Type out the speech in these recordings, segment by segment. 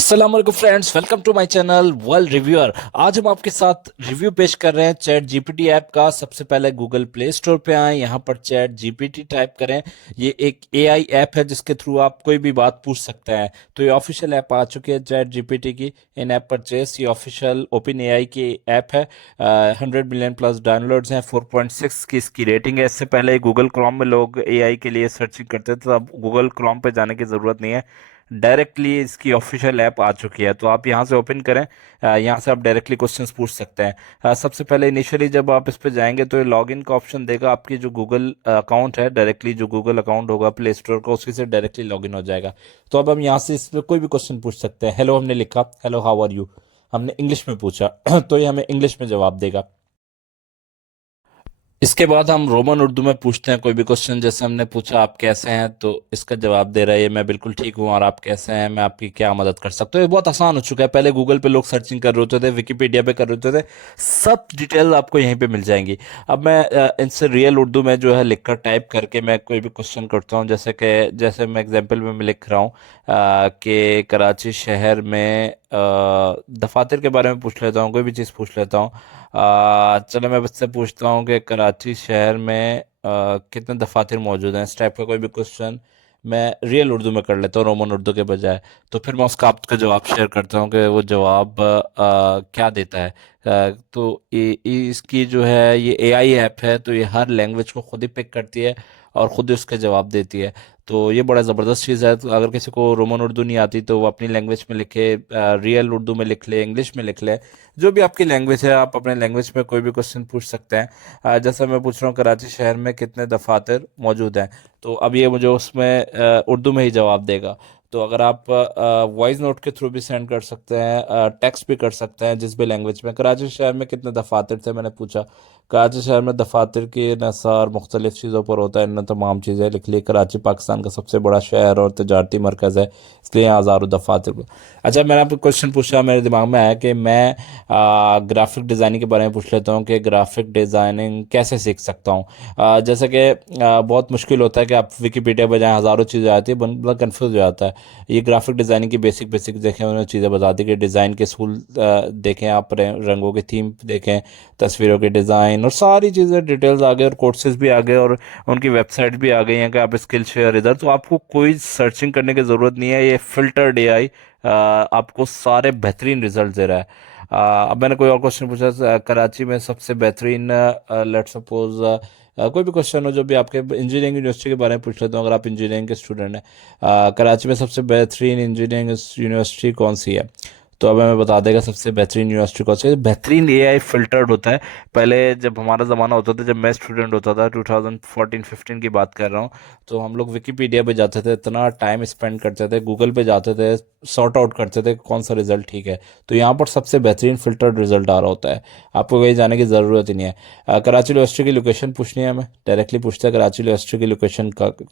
अस्सलाम वालेकुम friends, welcome to my channel world reviewer. आज हम आपके साथ रिव्यू पेश कर रहे हैं चैट जीपीटी ऐप का। सबसे पहले गूगल प्ले स्टोर पे आएं, यहाँ पर चैट जीपीटी टाइप करें। ये एक एआई ऐप है जिसके थ्रू आप कोई भी बात पूछ सकते हैं। तो ये ऑफिशियल ऐप आ चुकी है चैट जीपीटी की। इन ऐप परचेस, ये ऑफिशियल ओपन एआई की ऐप है। 100 मिलियन प्लस डाउनलोड्स हैं। 4.6 की इसकी रेटिंग है। इससे पहले गूगल क्रोम में लोग एआई के लिए सर्चिंग करते थे, तो अब गूगल क्रोम पे जाने की ज़रूरत नहीं है। डायरेक्टली इसकी ऑफिशियल ऐप आ चुकी है, तो आप यहाँ से ओपन करें। यहाँ से आप डायरेक्टली क्वेश्चंस पूछ सकते हैं। सबसे पहले इनिशियली जब आप इस पे जाएंगे तो ये लॉगिन का ऑप्शन देगा। आपकी जो गूगल अकाउंट है, डायरेक्टली जो गूगल अकाउंट होगा प्ले स्टोर का, उसी से डायरेक्टली लॉगिन हो जाएगा। तो अब हम यहाँ से इस पे कोई भी क्वेश्चन पूछ सकते हैं। हेलो हमने लिखा, हेलो हाउ आर यू, हमने इंग्लिश में पूछा तो ये हमें इंग्लिश में जवाब देगा। इसके बाद हम रोमन उर्दू में पूछते हैं कोई भी क्वेश्चन। जैसे हमने पूछा आप कैसे हैं, तो इसका जवाब दे रहा है ये मैं बिल्कुल ठीक हूँ, और आप कैसे हैं, मैं आपकी क्या मदद कर सकता हूँ। ये बहुत आसान हो चुका है। पहले गूगल पे लोग सर्चिंग कर रहे होते थे, विकिपीडिया पे कर रहे होते थे। सब डिटेल आपको यहीं पे मिल जाएंगी। अब मैं इनसे रियल उर्दू में जो है लिखकर टाइप करके मैं कोई भी क्वेश्चन करता हूँ। जैसे मैं एग्जाम्पल में मैं लिख रहा हूँ कि कराची शहर में दफातर के बारे में पूछ लेता हूँ, कोई भी चीज़ पूछ लेता हूँ। चलो मैं बच्चे पूछता हूँ कि कराची शहर में कितने दफातर मौजूद हैं। इस टाइप का कोई भी क्वेश्चन मैं रियल उर्दू में कर लेता हूँ, रोमन उर्दू के बजाय। तो फिर मैं उसका आपका जवाब शेयर करता हूँ कि वो जवाब क्या देता है। तो इसकी जो है ये एआई ऐप है, तो ये हर लैंग्वेज को खुद ही पिक करती है और खुद ही उसके जवाब देती है। तो ये बड़ा ज़बरदस्त चीज़ है। तो अगर किसी को रोमन उर्दू नहीं आती तो वो अपनी लैंग्वेज में लिखे, रियल उर्दू में लिख ले, इंग्लिश में लिख ले। जो भी आपकी लैंग्वेज है, आप अपने लैंग्वेज में कोई भी क्वेश्चन पूछ सकते हैं। जैसा मैं पूछ रहा हूँ कराची शहर में कितने दफातर मौजूद हैं, तो अब ये मुझे उसमें उर्दू में ही जवाब देगा। तो अगर आप वॉइस नोट के थ्रू भी सेंड कर सकते हैं, टेक्स्ट भी कर सकते हैं, जिस भी लैंग्वेज में। कराची शहर में कितने दफातर थे मैंने पूछा। कराची शहर में दफातर की नसार मुख्तलिफ चीज़ों पर होता है, इन तमाम चीज़ें लिख ली। कराची पाकिस्तान का सबसे बड़ा शहर और तजारती मरकज़ है, इसलिए यहाँ हज़ारों दफातर। अच्छा, मैंने आपको क्वेश्चन पूछा, मेरे दिमाग में आया कि मैं ग्राफिक डिज़ाइनिंग के बारे में पूछ लेता हूँ कि ग्राफिक डिज़ाइनिंग कैसे सीख सकता हूँ। जैसे कि बहुत मुश्किल होता है कि आप विकिपीडिया पर जाएँ, हज़ारों चीज़ें आती है, बंदा कन्फ्यूज हो जाता है। ये ग्राफिक डिज़ाइनिंग की बेसिक बेसिक देखें, उन्होंने चीज़ें बताती कि डिज़ाइन के असूल देखें, आप रंगों की थीम देखें, तस्वीरों के डिज़ाइन, और सारी चीज़ें डिटेल्स आ गए, और कोर्सेज भी आ गए, और उनकी वेबसाइट भी आ गई हैं कि आप स्किल शेयर इधर। तो आपको कोई सर्चिंग करने की ज़रूरत नहीं है। ये फिल्टर्ड एआई आपको सारे बेहतरीन रिजल्ट दे रहा है। अब मैंने कोई और क्वेश्चन पूछा, कराची में सबसे बेहतरीन, लेट सपोज कोई भी क्वेश्चन हो जो भी आपके, इंजीनियरिंग यूनिवर्सिटी के बारे में पूछ लेता हूँ, अगर आप इंजीनियरिंग के स्टूडेंट हैं। कराची में सबसे बेहतरीन इंजीनियरिंग यूनिवर्सिटी कौन सी है, तो अब हमें बता देगा सबसे बेहतरीन यूनिवर्सिटी कौन सी है। बेहतरीन एआई फिल्टर्ड होता है। पहले जब हमारा ज़माना होता था, जब मैं स्टूडेंट होता था, 2014-15 की बात कर रहा हूँ, तो हम लोग विकिपीडिया पे जाते थे, इतना टाइम स्पेंड करते थे, गूगल पे जाते थे, सॉर्ट आउट करते थे कौन सा रिजल्ट ठीक है। तो यहाँ पर सबसे बेहतरीन फिल्टर्ड रिजल्ट आ रहा होता है, आपको कहीं जाने की ज़रूरत ही नहीं है। कराची यूनिवर्सिटी की लोकेशन पूछनी है हमें, डायरेक्टली पूछते हैं कराची यूनिवर्सिटी की लोकेशन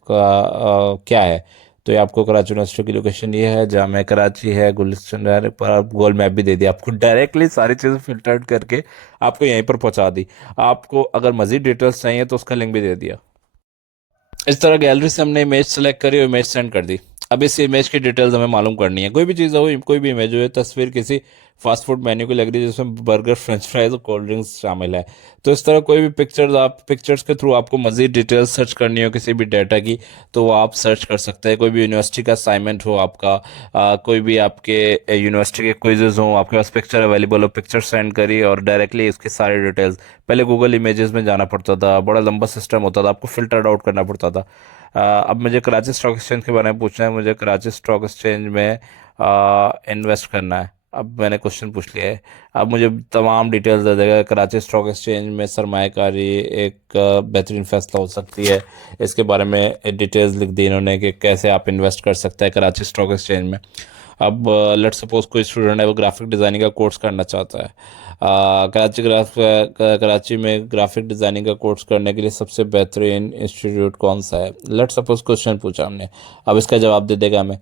क्या है। तो ये आपको कराची यूनिवर्सिटी की लोकेशन ये है, जामिया कराची है, गुलिस्तान है, पर आप गूगल मैप भी दे दिया आपको, डायरेक्टली सारी चीज़ें फिल्टर्ड करके आपको यहीं पर पहुंचा दी। आपको अगर मज़ीद डिटेल्स चाहिए तो उसका लिंक भी दे दिया। इस तरह गैलरी से हमने इमेज सेलेक्ट करी और इमेज सेंड कर दी। अब इस इमेज की डिटेल्स हमें मालूम करनी है। कोई भी चीज़ हो, कोई भी इमेज हो, तस्वीर किसी फास्ट फूड मेन्यू की लग रही है जिसमें बर्गर, फ्रेंच फ्राइज और कोल्ड ड्रिंक्स शामिल है। तो इस तरह कोई भी पिक्चर्स, आप पिक्चर्स के थ्रू आपको मज़ीद डिटेल्स सर्च करनी हो किसी भी डाटा की, तो वो आप सर्च कर सकते हैं। कोई भी यूनिवर्सिटी का असाइनमेंट हो आपका, कोई भी आपके यूनिवर्सिटी के क्विजेज हों, आपके पास पिक्चर अवेलेबल हो, पिक्चर सेंड करी और डायरेक्टली इसकी सारी डिटेल्स। पहले गूगल इमेजेस में जाना पड़ता था, बड़ा लंबा सिस्टम होता था, आपको फिल्टर आउट करना पड़ता था। अब मुझे कराची स्टॉक एक्सचेंज के बारे में पूछना है। मुझे कराची स्टॉक एक्सचेंज में इन्वेस्ट करना है। अब मैंने क्वेश्चन पूछ लिया है, अब मुझे तमाम डिटेल्स दे देगा। कराची स्टॉक एक्सचेंज में सरमायाकारी एक बेहतरीन फैसला हो सकती है, इसके बारे में डिटेल्स लिख दी इन्होंने कि कैसे आप इन्वेस्ट कर सकते हैं कराची स्टॉक एक्सचेंज में। अब लेट सपोज कोई स्टूडेंट है, वो ग्राफिक डिज़ाइनिंग का कोर्स करना चाहता है। कराची में ग्राफिक डिज़ाइनिंग का कोर्स करने के लिए सबसे बेहतरीन इंस्टीट्यूट कौन सा है। लेट सपोज क्वेश्चन पूछा हमने, अब इसका जवाब दे देगा हमें।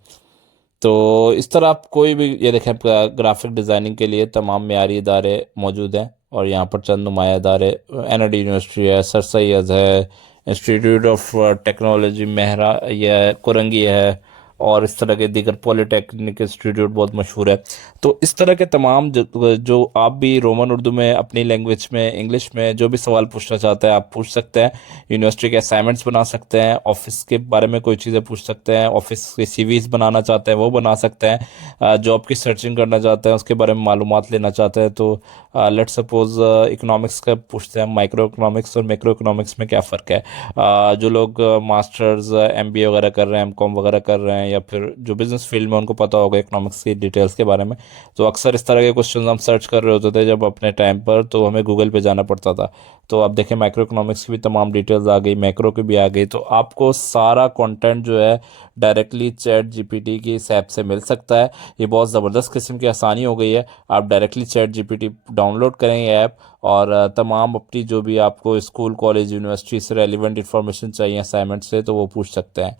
तो इस तरह आप कोई भी, ये देखें, ग्राफिक डिज़ाइनिंग के लिए तमाम मेयारी इदारे मौजूद हैं, और यहाँ पर चंद नुमाया इदारे, एनआईडी यूनिवर्सिटी है, सर सैयद है, इंस्टीट्यूट ऑफ टेक्नोलॉजी महरा, यह कुरंगी है, और इस तरह के दीगर पॉलिटेक्निक इंस्टीट्यूट बहुत मशहूर है। तो इस तरह के तमाम जो आप भी रोमन उर्दू में अपनी लैंग्वेज में इंग्लिश में जो भी सवाल पूछना चाहते हैं आप पूछ सकते हैं। यूनिवर्सिटी के असाइनमेंट्स बना सकते हैं, ऑफिस के बारे में कोई चीज़ें पूछ सकते हैं, ऑफिस के सीवीज बनाना चाहते हैं वो बना सकते हैं, जॉब की सर्चिंग करना चाहते हैं उसके बारे में मालूमात लेना चाहते हैं तो लेट्स सपोज इकोनॉमिक्स का पूछते हैं, माइक्रो इकोनॉमिक्स और मैक्रो इकोनॉमिक्स में क्या फ़र्क है। जो लोग मास्टर्स एमबीए वगैरह कर रहे हैं, एमकॉम वगैरह कर रहे हैं, या फिर जो बिजनेस फील्ड में उनको पता होगा इकोनॉमिक्स की डिटेल्स के बारे में। तो अक्सर इस तरह के क्वेश्चन हम सर्च कर रहे होते थे जब अपने टाइम पर, तो हमें गूगल पे जाना पड़ता था। तो आप देखें माइक्रो इकोनॉमिक्स की भी तमाम डिटेल्स आ गई, मैक्रो की भी आ गई, तो आपको सारा कंटेंट जो है डायरेक्टली चैट जीपीटी की इस ऐप से मिल सकता है। ये बहुत ज़बरदस्त किस्म की आसानी हो गई है। आप डायरेक्टली चैट जीपीटी डाउनलोड करें ये ऐप, और तमाम अपनी जो भी आपको स्कूल कॉलेज यूनिवर्सिटी से रेलिवेंट इन्फॉर्मेशन चाहिए असाइनमेंट से तो वो पूछ सकते हैं।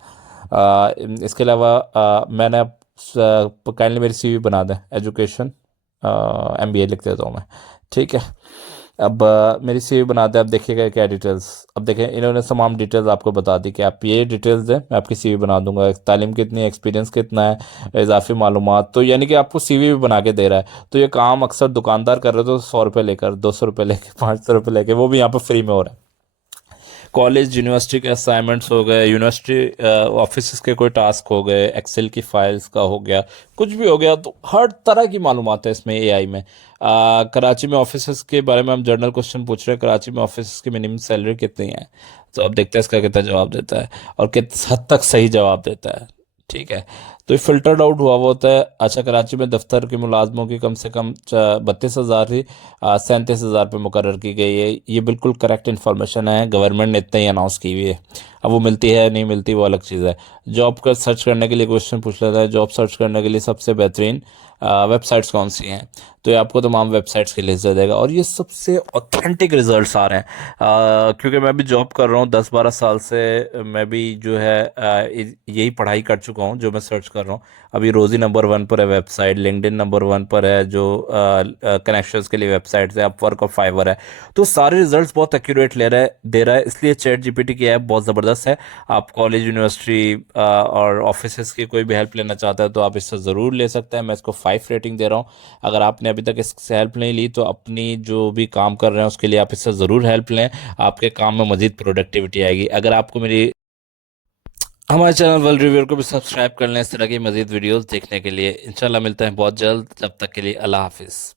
इसके अलावा मैंने काइंडली मेरी सीवी बना दें, एजुकेशन एमबीए लिख देता हूँ मैं, ठीक है। अब मेरी सीवी बना दें, अब देखिएगा क्या डिटेल्स। अब देखें इन्होंने तमाम डिटेल्स आपको बता दी कि आप ये डिटेल्स दें मैं आपकी सीवी बना दूंगा, तालीम कितनी है, एक्सपीरियंस कितना है, इजाफी मालूमात, तो यानी कि आपको सीवी भी बना के दे रहा है। तो ये काम अक्सर दुकानदार कर रहे हो तो 100 रुपये लेकर, 200 रुपये लेके, 500 रुपये लेके, वो भी यहाँ पर फ्री में हो रहा है। कॉलेज यूनिवर्सिटी के असाइनमेंट्स हो गए, यूनिवर्सिटी ऑफिस के कोई टास्क हो गए, एक्सेल की फाइल्स का हो गया, कुछ भी हो गया, तो हर तरह की मालूमात है इसमें एआई में। कराची में ऑफिस के बारे में हम जर्नल क्वेश्चन पूछ रहे हैं, कराची में ऑफिस की मिनिमम सैलरी कितनी है, तो अब देखते हैं इसका कितना जवाब देता है और किस हद तक सही जवाब देता है, ठीक है। तो ये फिल्टर्ड आउट हुआ हुआ होता है। अच्छा, कराची में दफ्तर के मुलाजमों की कम से कम 32,000 ही 37,000 पे मुकर्रर की गई है। ये बिल्कुल करेक्ट इन्फॉर्मेशन है, गवर्नमेंट ने इतना ही अनाउंस की हुई है। अब वो मिलती है नहीं मिलती वो अलग चीज़ है। जॉब का सर्च करने के लिए क्वेश्चन पूछ लेता है, जॉब सर्च करने के लिए सबसे बेहतरीन वेबसाइट्स कौन सी हैं, तो ये आपको तमाम वेबसाइट्स की लिस्ट दे देगा, और ये सबसे ऑथेंटिक रिजल्ट्स आ रहे हैं। क्योंकि मैं भी जॉब कर रहा हूँ 10-12 साल से, मैं भी जो है यही पढ़ाई कर चुका हूँ जो मैं सर्च कर रहा हूँ। अभी रोज़ी नंबर 1 पर है वेबसाइट, लिंक्डइन नंबर 1 पर है, जो कनेक्शंस के लिए वेबसाइट्स है, अपवर्क और फाइवर है। तो सारे रिजल्ट्स बहुत एक्यूरेट ले रहा है दे रहा है, इसलिए चैट जीपीटी की ऐप बहुत ज़बरदस्त है। आप कॉलेज यूनिवर्सिटी और ऑफिस की कोई भी हेल्प लेना चाहते हैं तो आप इससे ज़रूर ले सकते हैं। मैं इसको 5 रेटिंग दे रहा हूँ। अगर आपने अभी तक इससे हेल्प नहीं ली तो अपनी जो भी काम कर रहे हैं उसके लिए आप इससे ज़रूर हेल्प लें, आपके काम में मज़ीद प्रोडक्टिविटी आएगी। अगर आपको मेरी हमारे चैनल वर्ल्ड रिव्यूअर को भी सब्सक्राइब कर लें इस तरह की मज़ीद वीडियोस देखने के लिए। इंशाल्लाह मिलते हैं बहुत जल्द, जब तक के लिए अल्लाह हाफिज़।